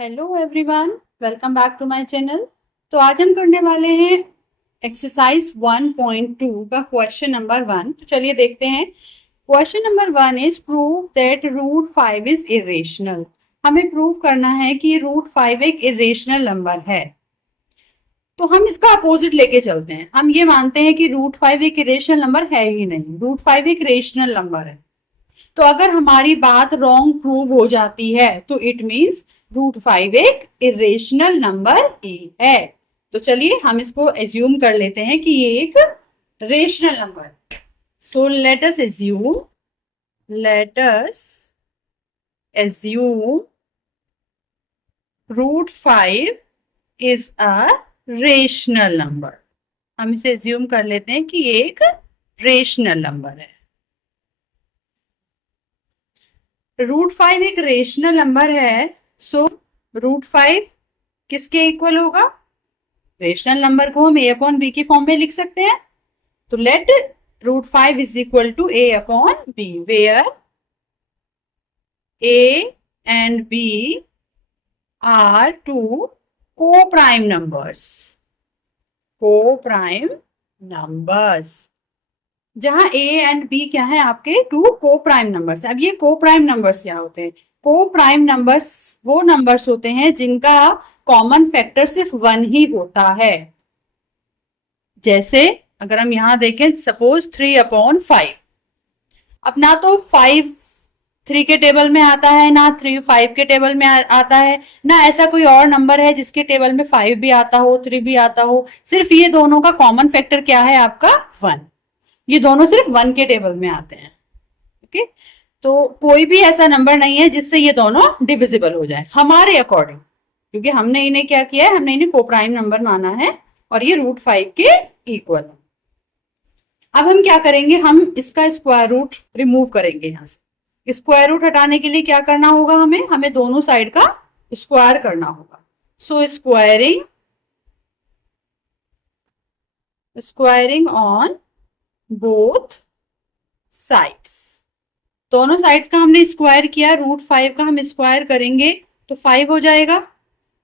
Hello everyone, welcome back to my channel. तो आज हम करने वाले हैं एक्सरसाइज 1.2 का क्वेश्चन नंबर 1। तो चलिए देखते हैं। Question number 1 is prove that root 5 is irrational. हमें प्रूव करना है कि रूट 5 एक इरेशनल नंबर है। तो हम इसका अपोजिट लेके चलते हैं। हम ये मानते हैं कि रूट 5 एक इरेशनल नंबर है ही नहीं, रूट 5 एक रेशनल नंबर है। तो अगर हमारी बात रॉन्ग प्रूव हो जाती है तो इट मीन्स रूट 5 एक इरेशनल नंबर ही है। तो चलिए हम इसको एज्यूम कर लेते हैं कि ये एक रेशनल नंबर है। So let us assume root 5 is a rational number. हम इसे एज्यूम कर लेते हैं कि ये एक रेशनल नंबर है। रूट 5 एक रेशनल नंबर है। सो रूट 5 किसके इक्वल होगा? रेशनल नंबर को हम ए अपॉन बी की फॉर्म में लिख सकते हैं। तो let root 5 is equal to a upon b, where a and b are two coprime numbers. Coprime numbers जहां ए एंड बी क्या है? आपके टू को प्राइम नंबर्स। अब ये को प्राइम नंबर्स क्या होते हैं? को प्राइम नंबर्स वो नंबर्स होते हैं जिनका कॉमन फैक्टर सिर्फ 1 ही होता है। जैसे अगर हम यहां देखें, सपोज 3/5। अब ना तो 5 3 के टेबल में आता है, ना 3 5 के टेबल में आता है, ना ऐसा कोई और नंबर है जिसके टेबल में 5 भी आता हो, 3 भी आता हो। सिर्फ ये दोनों का कॉमन फैक्टर क्या है? आपका 1। ये दोनों सिर्फ 1 के टेबल में आते हैं। ओके, तो कोई भी ऐसा नंबर नहीं है जिससे ये दोनों डिविजिबल हो जाए हमारे अकॉर्डिंग, क्योंकि हमने इन्हें क्या किया है? हमने इन्हें कोप्राइम नंबर माना है और ये रूट 5 के इक्वल है। अब हम क्या करेंगे? हम इसका स्क्वायर रूट रिमूव करेंगे। यहां से स्क्वायर रूट हटाने के लिए क्या करना होगा? हमें दोनों साइड का स्क्वायर करना होगा। सो स्क्वायरिंग ऑन बोथ साइड्स। दोनों साइड्स का हमने स्क्वायर किया, रूट 5 का हम स्क्वायर करेंगे तो 5 हो जाएगा,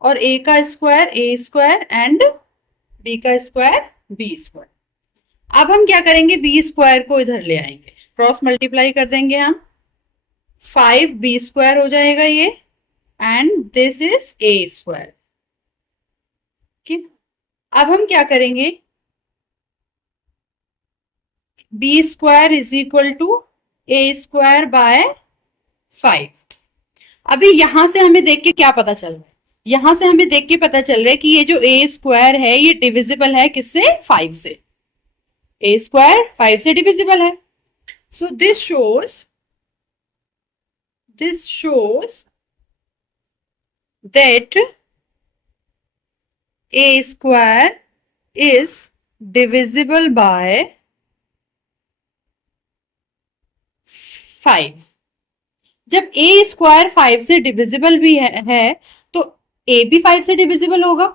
और ए का square a square and b का स्क्वायर बी स्क्वायर। अब हम क्या करेंगे? बी स्क्वायर को इधर ले आएंगे, क्रॉस मल्टीप्लाई कर देंगे हम। 5 बी स्क्वायर हो जाएगा ये, and this is a square. अब हम क्या करेंगे? B square is equal to a square by 5। अभी यहां से हमें देख के क्या पता चल रहा है? यहां से हमें देख के पता चल रहा है कि ये जो ए स्क्वायर है ये डिविजिबल है किससे? 5 से। ए स्क्वायर 5 से डिविजिबल है। So this shows that A square is divisible by 5। जब ए स्क्वायर 5 से डिविजिबल भी है तो ए भी 5 से डिविजिबल होगा।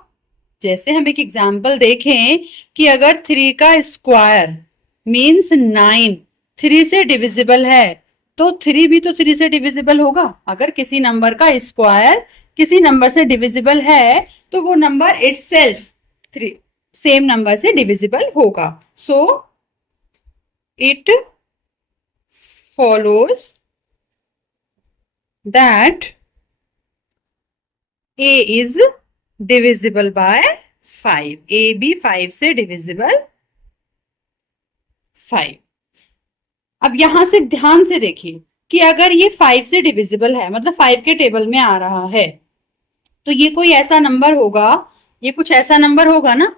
जैसे हम एक एग्जांपल देखें कि अगर 3 का स्क्वायर मींस 9 3 से डिविजिबल है, तो 3 भी तो 3 से डिविजिबल होगा। अगर किसी नंबर का स्क्वायर किसी नंबर से डिविजिबल है तो वो नंबर इटसेल्फ 3 सेम नंबर से डिविजिबल होगा। So it follows that a is divisible by 5। a भी 5 से डिविजिबल 5। अब यहां से ध्यान से देखिए कि अगर ये 5 से डिविजिबल है, मतलब 5 के टेबल में आ रहा है, तो ये कोई ऐसा नंबर होगा, ये कुछ ऐसा नंबर होगा ना,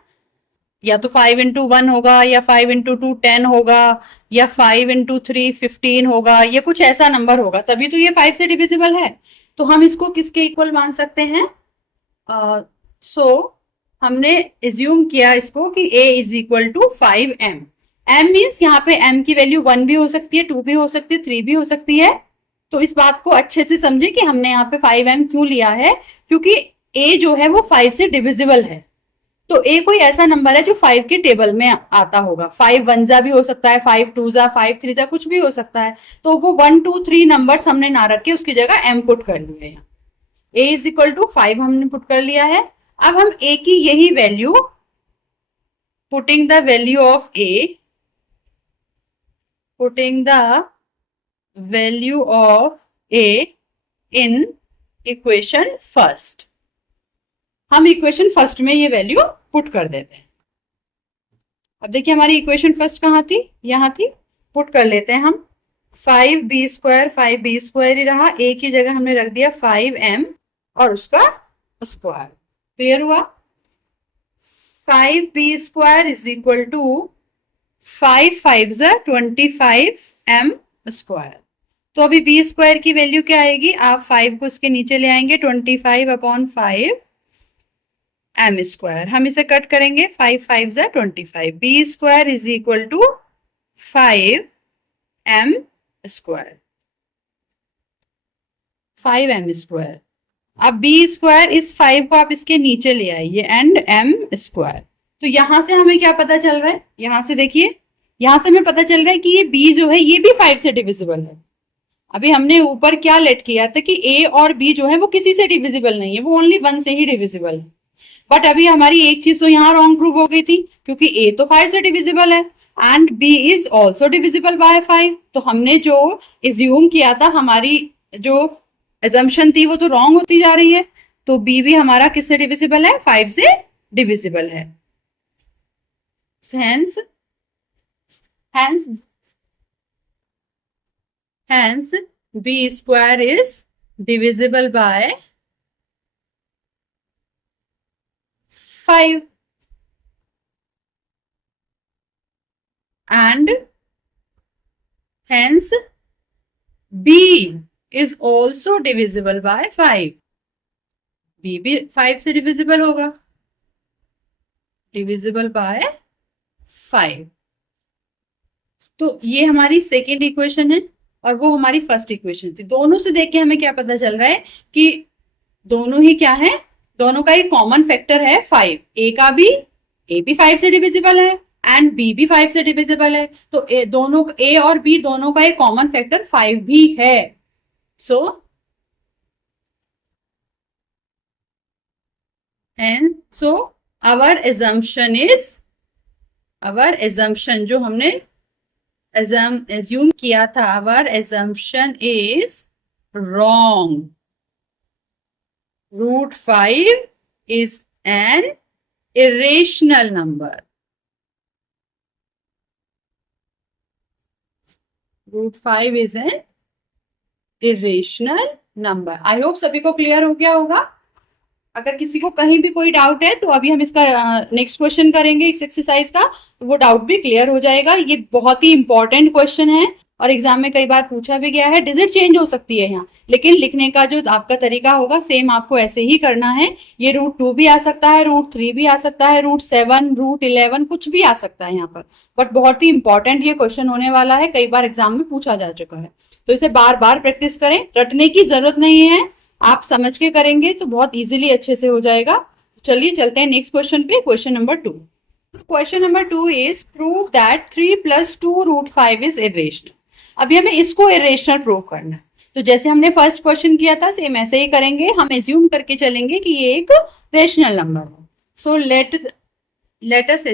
या तो 5 इंटू 1 होगा, या 5 इंटू 2 10 होगा, या 5 इंटू 3 15 होगा। ये कुछ ऐसा नंबर होगा, तभी तो ये 5 से डिविजिबल है। तो हम इसको किसके इक्वल मान सकते हैं? हमने एज्यूम किया इसको कि a is equal to 5m। m means यहाँ पे m की वैल्यू 1 भी हो सकती है, 2 भी हो सकती है, 3 भी हो सकती है। तो इस बात को अच्छे से समझे कि हमने यहाँ पे 5m क्यों लिया है, क्योंकि a जो है वो 5 से डिविजिबल है। तो ए कोई ऐसा नंबर है जो 5 के टेबल में आता होगा। 5 1 जा भी हो सकता है, 5 2 जा, 5 3 जा, कुछ भी हो सकता है। तो वो 1 2 3 नंबर्स हमने ना रख के उसकी जगह m पुट कर लिए हैं। a इज इक्वल टू 5 हमने पुट कर लिया है। अब हम a की यही value, putting the value of a, putting the value of a in equation first, हम इक्वेशन फर्स्ट में ये वैल्यू पुट कर देते हैं। अब देखिए हमारी इक्वेशन फर्स्ट कहाँ थी, यहाँ थी, पुट कर लेते हैं हम। 5b ही रहा, a की जगह हमने रख दिया 5m और उसका स्क्वायर। क्लियर हुआ? 5b² is equal to 5 5 25m square. तो अभी b² की वैल्यू क्या आएगी, आप 5 को उसके नीचे ले आएंगे, 25/5 m स्क्वायर। हम इसे कट करेंगे, 5 5 25, b² is equal to 5m square, 5m square. अब b² इस 5 को आप इसके नीचे ले आइए एंड m स्क्वायर। तो यहां से हमें क्या पता चल रहा है, यहां से देखिए, यहां से हमें पता चल रहा है कि ये b जो है ये भी 5 से डिविजिबल है। अभी हमने ऊपर क्या लेट किया था कि a और b जो है वो किसी से डिविजिबल नहीं है, वो ओनली 1 से ही डिविजिबल है। बट अभी हमारी एक चीज तो यहाँ रॉन्ग प्रूव हो गई थी, क्योंकि a तो 5 से डिविजिबल है and b is also divisible by 5। तो हमने जो एज्यूम किया था, हमारी जो एजम्पशन थी वो तो रॉन्ग होती जा रही है। तो b भी हमारा किससे डिविजिबल है, 5 से डिविजिबल है। hence b² is divisible by 5 and hence b is also divisible by 5। b भी 5 से डिविजिबल होगा, डिविजिबल बाय 5। तो ये हमारी सेकेंड इक्वेशन है और वो हमारी फर्स्ट इक्वेशन थी। दोनों से देख के हमें क्या पता चल रहा है कि दोनों ही क्या है, दोनों का एक कॉमन फैक्टर है 5। a भी 5 से डिविजिबल है एंड b भी 5 से डिविजिबल है। तो दोनों a और b दोनों का एक कॉमन फैक्टर 5 भी है। सो आवर एजम्पशन जो हमने एज्यूम किया था, our assumption is wrong. √5 is an irrational number। √5 is an irrational number। I hope सभी को क्लियर हो गया होगा। अगर किसी को कहीं भी कोई डाउट है तो अभी हम इसका नेक्स्ट क्वेश्चन करेंगे इस एक्सरसाइज का, तो वो डाउट भी क्लियर हो जाएगा। ये बहुत ही इंपॉर्टेंट क्वेश्चन है और एग्जाम में कई बार पूछा भी गया है। डिजिट चेंज हो सकती है यहाँ, लेकिन लिखने का जो आपका तरीका होगा सेम आपको ऐसे ही करना है। ये √2 भी आ सकता है, √3 भी आ सकता है, √7, √11 कुछ भी आ सकता है यहाँ पर। बट बहुत ही इंपॉर्टेंट ये क्वेश्चन होने वाला है, कई बार एग्जाम में पूछा जा चुका है। तो इसे बार बार प्रैक्टिस करें, रटने की जरूरत नहीं है, आप समझ के करेंगे तो बहुत इजीली अच्छे से हो जाएगा। चलिए चलते हैं नेक्स्ट क्वेश्चन पे, question number 2। Question number 2 is prove that 3 + 2 √5 is irrational. अभी हमें इसको इरेशनल प्रूव करना है। तो जैसे हमने फर्स्ट क्वेश्चन किया था सेम ऐसे ही करेंगे, हम एज्यूम करके चलेंगे कि ये एक रेशनल नंबर है। So let us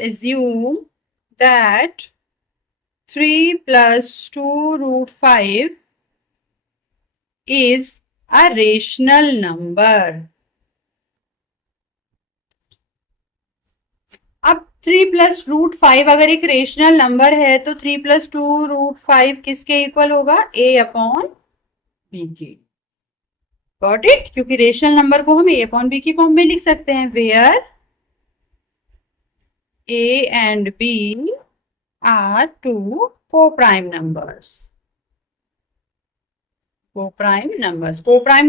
assume that 3 + 2 √5 is a rational number। अब 3 + √5 अगर एक रेशनल नंबर है तो 3 + 2 √5 किसके इक्वल होगा, a/b के। Got it? क्योंकि रेशनल नंबर को हम a/b की फॉर्म में लिख सकते हैं, where a and b are two co-prime numbers। co-prime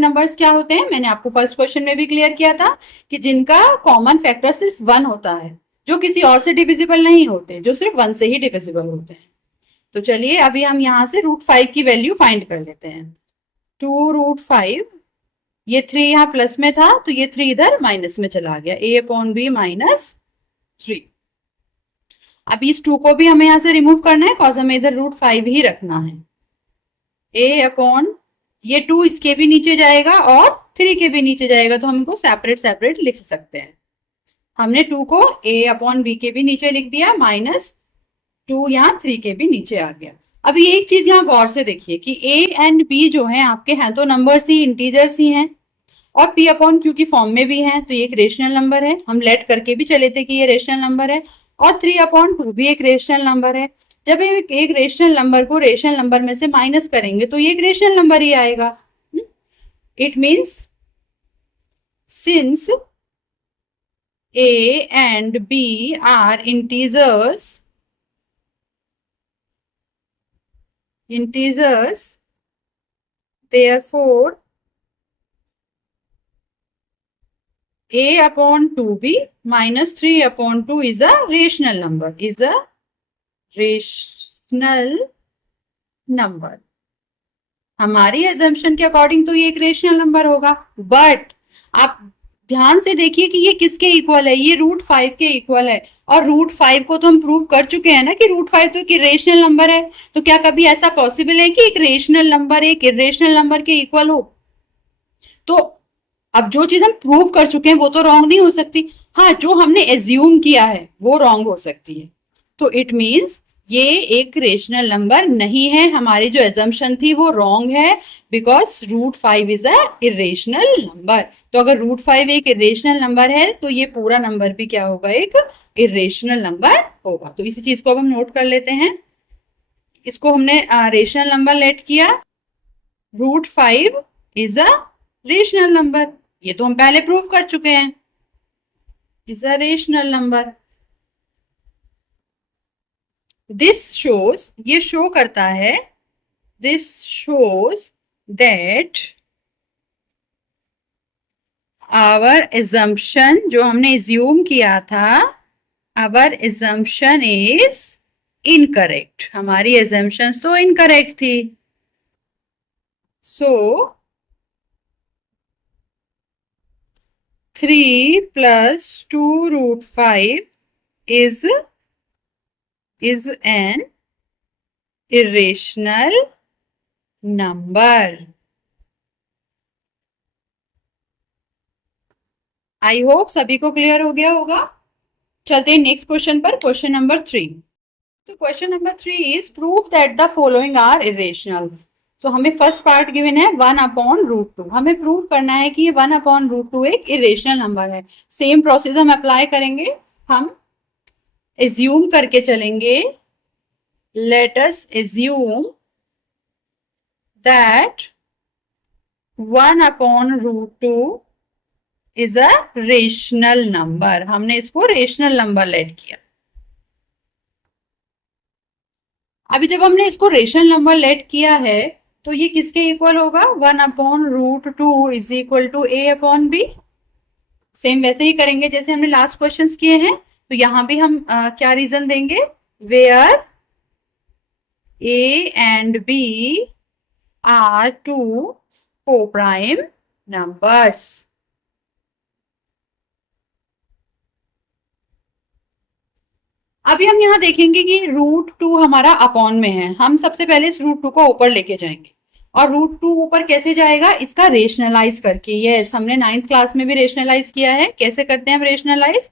numbers क्या होते हैं, मैंने आपको फर्स्ट क्वेश्चन में भी क्लियर किया था कि जिनका कॉमन फैक्टर सिर्फ 1 होता है, जो किसी और से डिविजिबल नहीं होते, जो सिर्फ 1 से ही डिविजिबल होते हैं। तो चलिए अभी हम यहाँ से √5 की वैल्यू फाइंड कर लेते हैं। 2 √5, ये 3 यहाँ प्लस में था तो ये 3 इधर माइनस में चला गया, a/b -3। अब इस 2 को भी हमें यहाँ से रिमूव करना है, कॉज हमें इधर √5 ही रखना है। ए अपॉन ये 2 इसके भी नीचे जाएगा और 3 के भी नीचे जाएगा, तो हम इनको सेपरेट सेपरेट लिख सकते हैं। हमने 2 को ए अपॉन बी के भी नीचे लिख दिया, माइनस 2 यहाँ 3 के भी नीचे आ गया। अभी एक चीज यहाँ गौर से देखिए कि ए एंड बी जो है आपके हैं तो नंबर्स ही, इंटीजर्स ही हैं, और पी अपॉन क्यू की फॉर्म में भी है, तो ये एक रेशनल नंबर है। हम लेट करके भी चले थे कि ये रेशनल नंबर है, और 3/2 भी एक रेशनल नंबर है। जब एक रेशनल नंबर को रेशनल नंबर में से माइनस करेंगे तो ये एक रेशनल नंबर ही आएगा। It means since a and b are integers, therefore a upon 2b minus 3/2 is a rational number, is a rational number। हमारी एजम्पशन के अकॉर्डिंग तो ये एक रेशनल नंबर होगा, बट आप ध्यान से देखिए कि ये किसके इक्वल है, ये √5 के इक्वल है, और √5 को तो हम प्रूव कर चुके हैं ना कि √5 तो एक रेशनल नंबर है। तो क्या कभी ऐसा पॉसिबल है कि एक रेशनल नंबर एक इरेशनल नंबर के इक्वल हो? तो अब जो चीज हम प्रूव कर चुके हैं वो तो रॉन्ग नहीं हो सकती। हाँ, जो हमने एज्यूम किया है वो रॉन्ग हो सकती है। तो इट मीन्स ये एक रेशनल नंबर नहीं है, हमारी जो एजम्पशन थी वो रॉन्ग है, because √5 is a irrational number. तो अगर √5 एक इरेशनल नंबर है तो ये पूरा नंबर भी क्या होगा, एक इरेशनल नंबर होगा। तो इसी चीज को अब हम नोट कर लेते हैं। इसको हमने रेशनल नंबर लेट किया, √5 इज अ रेशनल नंबर, ये तो हम पहले प्रूव कर चुके हैं, is a rational number. This shows, ये शो करता है, this shows that our assumption, जो हमने एज्यूम किया था, आवर एजम्पशन इज इनकरेक्ट। हमारी एजम्पशन तो इनकरेक्ट थी। So 3 plus 2√5 is an irrational number। I hope सभी को क्लियर हो गया होगा। चलते हैं नेक्स्ट क्वेश्चन पर, क्वेश्चन नंबर 3। तो question number 3 is prove that the following are irrational. तो हमें फर्स्ट पार्ट गिवन है 1/√2, हमें प्रूव करना है कि ये 1/√2 एक इरेशनल नंबर है। सेम प्रोसेस हम अप्लाई करेंगे, हम एज्यूम करके चलेंगे। Late us assume that 1/√2 is a rational number. हमने इसको रेशनल नंबर लेट किया। अभी जब हमने इसको रेशनल नंबर लेट किया है तो ये किसके इक्वल होगा, 1/√2 is equal to a/b। Same वैसे ही करेंगे जैसे हमने लास्ट क्वेश्चंस किए हैं। तो यहां भी हम क्या रीजन देंगे, where a and b are 2 coprime numbers. अभी हम यहाँ देखेंगे कि √2 हमारा अपॉन में है, हम सबसे पहले इस √2 को ऊपर लेके जाएंगे। और √2 ऊपर कैसे जाएगा, इसका रेशनलाइज करके। यस, हमने 9th क्लास में भी रेशनलाइज किया है। कैसे करते हैं हम रेशनलाइज,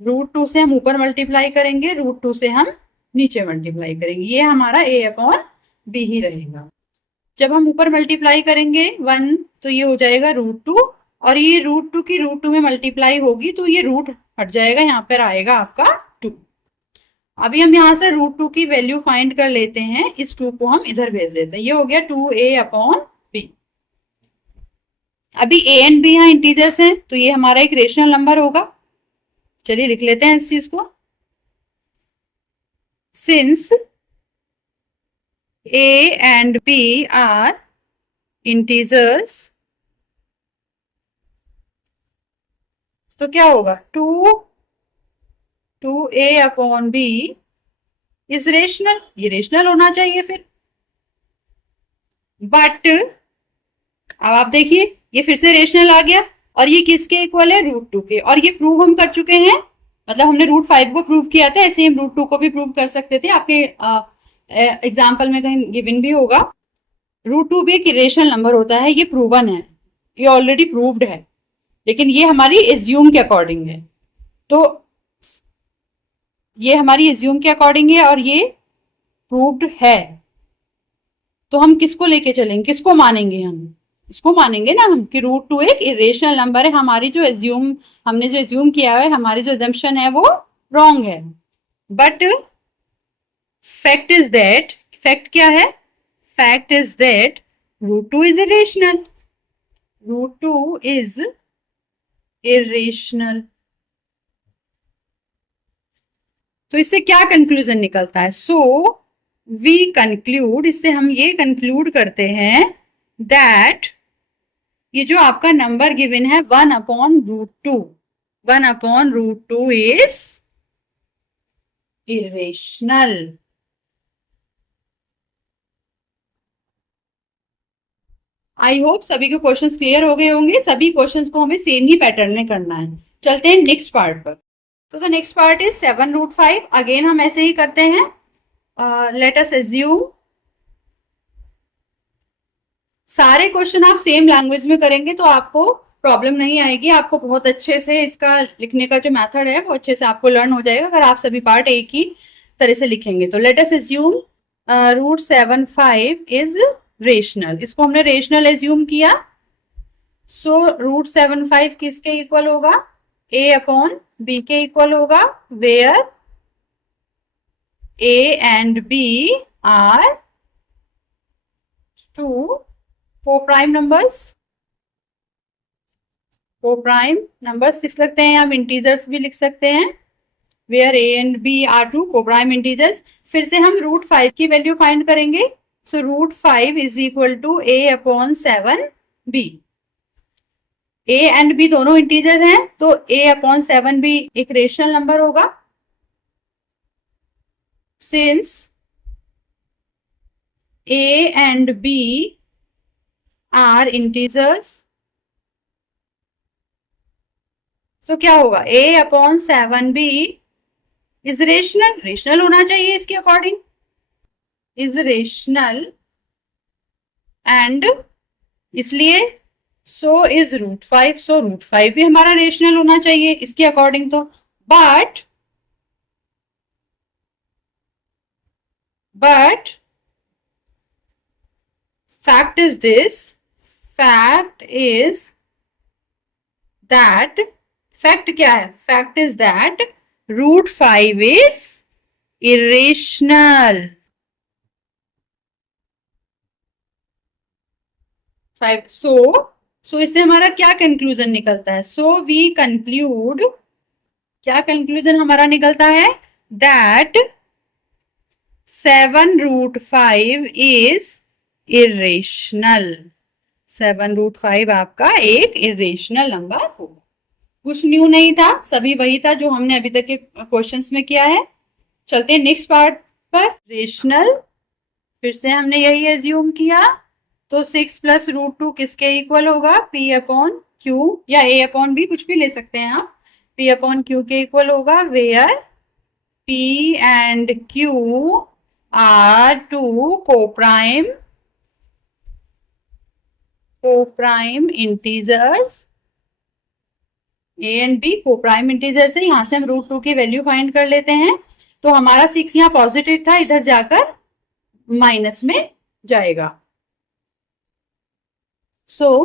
√2 से हम ऊपर मल्टीप्लाई करेंगे, √2 से हम नीचे मल्टीप्लाई करेंगे, ये हमारा a/b ही रहेगा। जब हम ऊपर मल्टीप्लाई करेंगे 1 तो ये हो जाएगा √2, और ये √2 की √2 में मल्टीप्लाई होगी तो ये रूट हट जाएगा, यहाँ पर आएगा आपका 2। अभी हम यहाँ से √2 की वैल्यू फाइंड कर लेते हैं, इस 2 को हम इधर भेज देते हैं, ये हो गया 2a/b। अभी a एंड b यहाँ इंटीजर्स हैं तो ये हमारा एक रेशनल नंबर होगा। चलिए लिख लेते हैं इस चीज को। Since a and b are integers, तो क्या होगा, 2a/b इज रेशनल, ये रेशनल होना चाहिए फिर। बट अब आप देखिए ये फिर से रेशनल आ गया, और ये किसके इक्वल है, √2 के, और ये प्रूव हम कर चुके हैं। मतलब हमने √5 को प्रूव किया था, ऐसे हम √2 को भी प्रूव कर सकते थे। आपके एग्जाम्पल में कहीं गिवन भी होगा। रूट टू भी एक इरेशनल नंबर होता है, ये प्रूवन है, ये ऑलरेडी प्रूव्ड है, लेकिन ये हमारी एज्यूम के अकॉर्डिंग है। तो ये हमारी एज्यूम के अकॉर्डिंग है और ये प्रूव्ड है। तो हम किसको लेके चलेंगे, किसको मानेंगे, हम इसको मानेंगे ना हम कि रूट टू एक इरेशनल नंबर है। हमारी जो एज्यूम, हमने जो एज्यूम किया है, हमारी जो एजम्पशन है वो रॉन्ग है। But fact is that, fact क्या है, fact is that root two is irrational, root two is irrational. तो इससे क्या कंक्लूजन निकलता है, सो वी कंक्लूड, इससे हम ये कंक्लूड करते हैं दैट ये जो आपका नंबर गिवन है 1/√2, 1/√2 इज इरेशनल। आई होप सभी के क्वेश्चंस क्लियर हो गए होंगे। सभी क्वेश्चंस को हमें सेम ही पैटर्न में करना है। चलते हैं नेक्स्ट पार्ट पर। तो the next part is 7√5। Again हम ऐसे ही करते हैं। लेट अस एज्यूम, सारे क्वेश्चन आप सेम लैंग्वेज में करेंगे तो आपको प्रॉब्लम नहीं आएगी, आपको बहुत अच्छे से इसका लिखने का जो मेथड है वो अच्छे से आपको लर्न हो जाएगा अगर आप सभी पार्ट एक ही तरह से लिखेंगे। तो late us assume √7/5 is rational, इसको हमने रेशनल एज्यूम किया। सो √7/5 किसके इक्वल होगा, a/b के इक्वल होगा, where a and b are two co-prime numbers। co-prime numbers लिख सकते हैं, आप इंटीजर्स भी लिख सकते हैं, where a and b are two co-prime integers। फिर से हम √5 की वैल्यू फाइंड करेंगे। So √5 is equal to a/7b। a and b दोनों इंटीजर हैं तो a/7b एक रेशनल नंबर होगा। Since a and b are integers, तो क्या होगा, a/7b इज रेशनल, रेशनल होना चाहिए इसके अकॉर्डिंग, इज रेशनल एंड इसलिए सो इज √5, सो √5 भी हमारा रेशनल होना चाहिए इसके अकॉर्डिंग। तो but fact is this, fact is that, fact क्या है, fact is that √5 is irrational। 5 सो इससे हमारा क्या कंक्लूजन निकलता है, सो वी कंक्लूड, क्या कंक्लूजन हमारा निकलता है, दैट 7√5 इज इरेशनल। 7√5 आपका एक इरेशनल नंबर होगा। कुछ न्यू नहीं था, सभी वही था जो हमने अभी तक के क्वेश्चंस में किया है। चलते हैं नेक्स्ट पार्ट पर। रेशनल, फिर से हमने यही एज्यूम किया, तो 6 + √2 किसके इक्वल होगा, p/q या a/b कुछ भी ले सकते हैं आप, p/q के इक्वल होगा, where p and q are two co-prime integers। a and b co-prime integers है, यहां से हम √2 की वैल्यू फाइंड कर लेते हैं। तो हमारा 6 यहाँ पॉजिटिव था, इधर जाकर माइनस में जाएगा। सो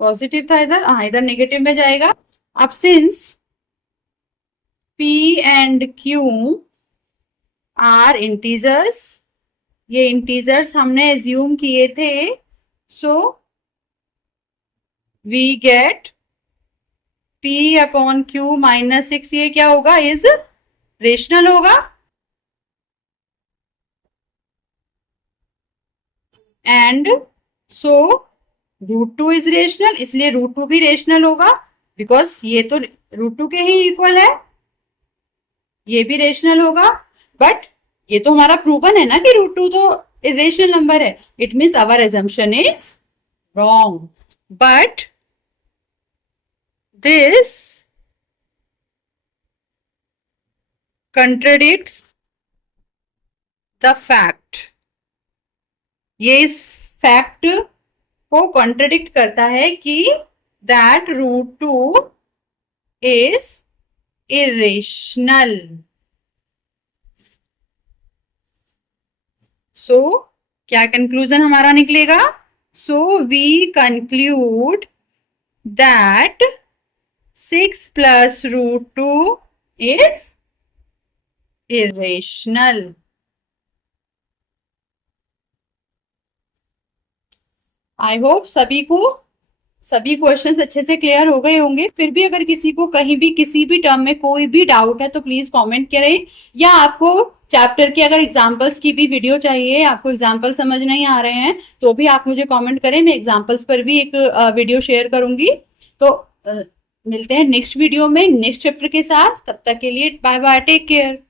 पॉजिटिव था इधर, हाँ इधर नेगेटिव में जाएगा। अब since p and q are integers, ये इंटीजर्स हमने एज्यूम किए थे, सो वी गेट p/q -6, ये क्या होगा, इज रेशनल होगा। एंड सो √2 इज रेशनल, इसलिए √2 भी रेशनल होगा, बिकॉज ये तो √2 के ही इक्वल है, ये भी रेशनल होगा। बट ये तो हमारा प्रूवन है ना कि √2 तो इरेशनल नंबर है, it means our assumption is wrong. But this contradicts the fact, ये इस फैक्ट को कॉन्ट्रडिक्ट करता है कि that root two is irrational. So क्या कंक्लूजन हमारा निकलेगा? So we conclude that 6 plus root 2 is irrational। I hope सभी क्वेश्चंस अच्छे से क्लियर हो गए होंगे। फिर भी अगर किसी को कहीं भी किसी भी टर्म में कोई भी डाउट है तो प्लीज कमेंट करें, या आपको चैप्टर की अगर एग्जांपल्स की भी वीडियो चाहिए, आपको एग्जांपल समझ नहीं आ रहे हैं तो भी आप मुझे कमेंट करें, मैं एग्जांपल्स पर भी एक वीडियो शेयर करूंगी। तो मिलते हैं नेक्स्ट वीडियो में नेक्स्ट चैप्टर के साथ, तब तक के लिए बाय बाय, टेक केयर।